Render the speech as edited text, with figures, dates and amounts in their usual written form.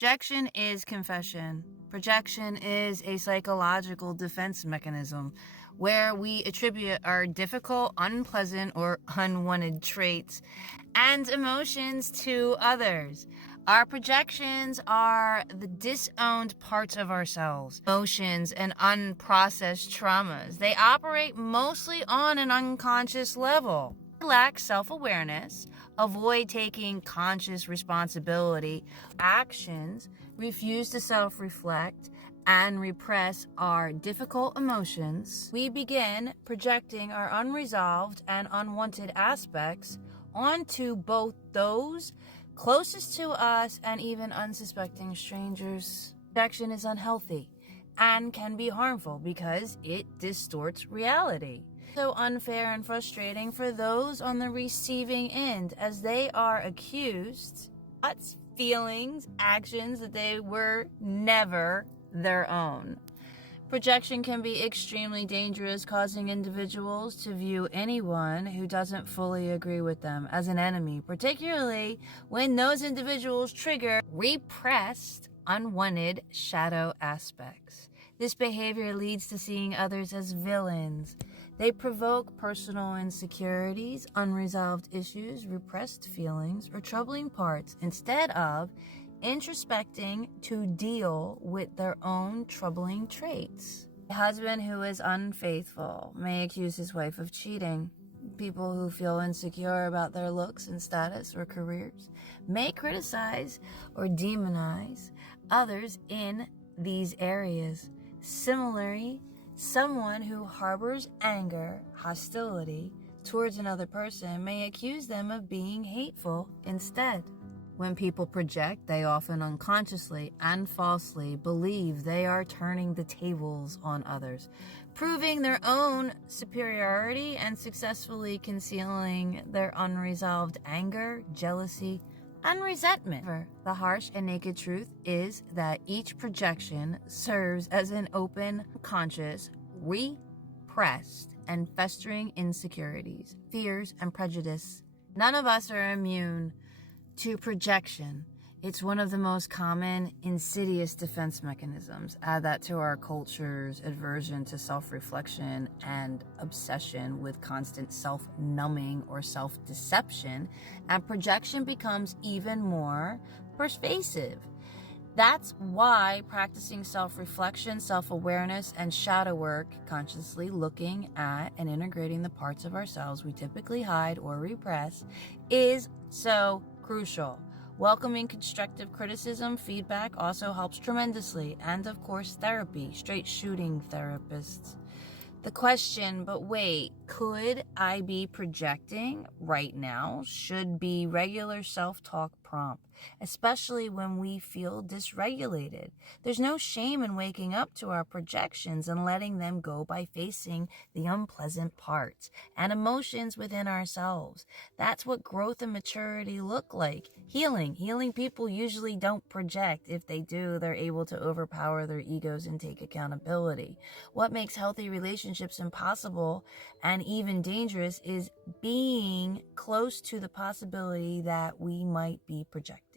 Projection is confession. Projection is a psychological defense mechanism where we attribute our difficult, unpleasant, or unwanted traits and emotions to others. Our projections are the disowned parts of ourselves, emotions, and unprocessed traumas. They operate mostly on an unconscious level. Lack self-awareness, avoid taking conscious responsibility, actions, refuse to self-reflect, and repress our difficult emotions. We begin projecting our unresolved and unwanted aspects onto both those closest to us and even unsuspecting strangers. Projection is unhealthy and can be harmful because it distorts reality. So unfair and frustrating for those on the receiving end, as they are accused thoughts, feelings, actions that they were never their own. Projection can be extremely dangerous, causing individuals to view anyone who doesn't fully agree with them as an enemy, particularly when those individuals trigger repressed, unwanted shadow aspects. This behavior leads to seeing others as villains. They provoke personal insecurities, unresolved issues, repressed feelings, or troubling parts instead of introspecting to deal with their own troubling traits. A husband who is unfaithful may accuse his wife of cheating. People who feel insecure about their looks and status or careers may criticize or demonize others in these areas. Similarly, someone who harbors anger, hostility towards another person may accuse them of being hateful instead. When people project, they often unconsciously and falsely believe they are turning the tables on others, proving their own superiority and successfully concealing their unresolved anger, jealousy, and resentment. The harsh and naked truth is that each projection serves as an open, conscious, repressed, and festering insecurities, fears, and prejudice. None of us are immune to projection. It's one of the most common insidious defense mechanisms. Add that to our culture's aversion to self-reflection and obsession with constant self-numbing or self-deception, and projection becomes even more pervasive. That's why practicing self-reflection, self-awareness, and shadow work, consciously looking at and integrating the parts of ourselves we typically hide or repress, is so crucial. Welcoming constructive criticism, feedback also helps tremendously. And of course, therapy, straight shooting therapists. The question, but wait, could I be projecting right now? Should be regular self-talk prompt, especially when we feel dysregulated. There's no shame in waking up to our projections and letting them go by facing the unpleasant parts and emotions within ourselves. That's what growth and maturity look like. Healing people usually don't project. If they do, they're able to overpower their egos and take accountability. What makes healthy relationships impossible and even dangerous is being close to the possibility that we might be projecting.